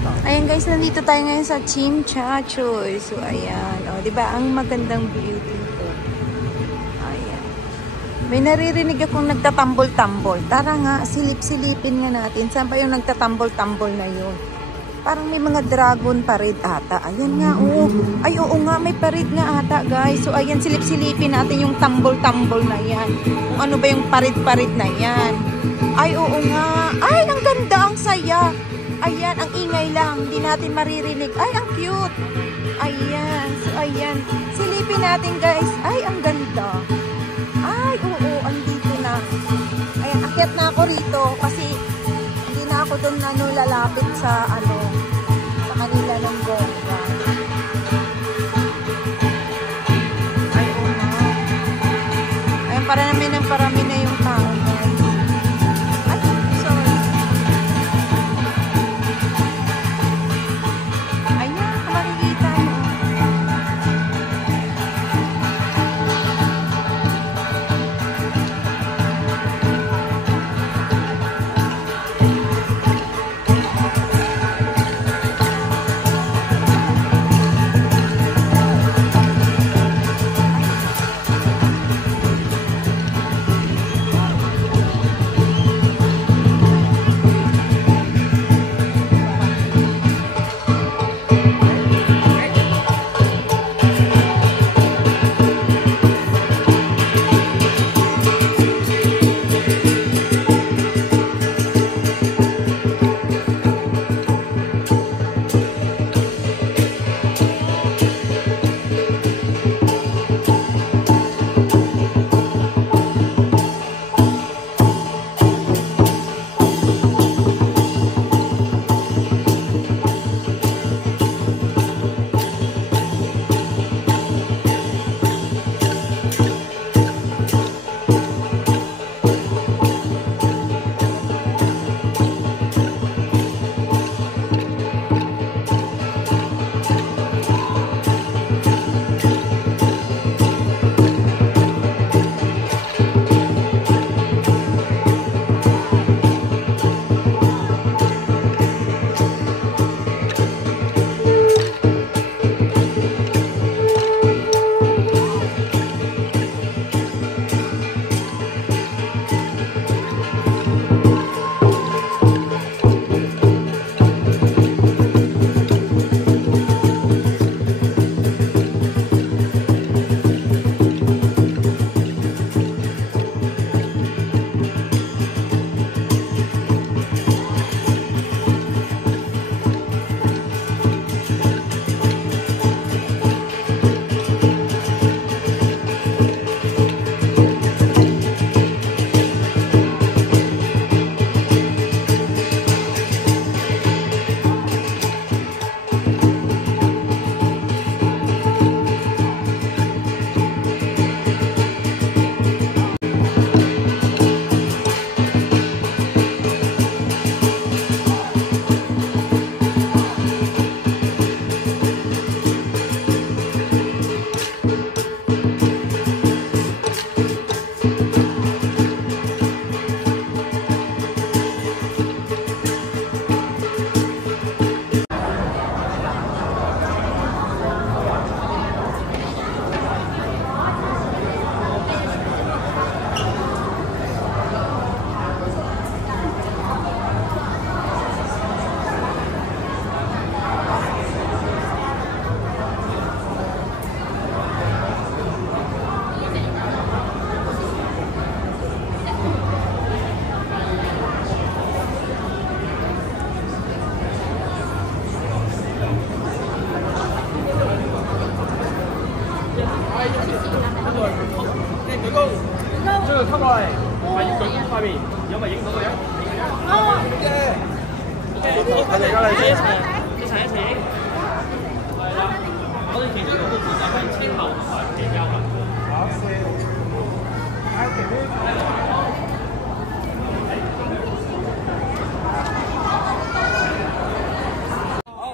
Ayan guys, nandito tayo ngayon sa Chimchachoy. So ayan, oh, 'di ba? Ang magandang view dito. Ayan. May naririnig akong nagtatambol-tambol. Tara nga, silip-silipin nga natin. Saan pa yung nagtatambol-tambol na yun? Parang may mga dragon parade ata. Ayan nga, oo. Ay, oo nga, may parade nga ata, guys. So ayan, silip-silipin natin yung tambol-tambol na yan. Kung ano ba yung parade-parade na yan. Ay, oo nga. Ay, ang ganda, ang saya. Ayan, ang ingay lang. Hindi natin maririnig. Ay, ang cute. Ayan. So, ayan. Silipin natin, guys. Ay, ang ganda. Ay, oo. Andito na. Ayan, akyat na ako rito. Kasi, hindi na ako doon lalapit sa, sa kanila ng bongga. Ay, oo nga. Ayan, parami na yung tao.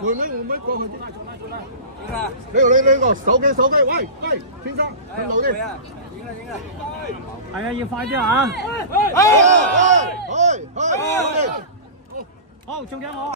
會唔會過去啲？呢個手機，喂，先生，順路啲。影啦！係啊，要快啲啊！去！好，仲有我。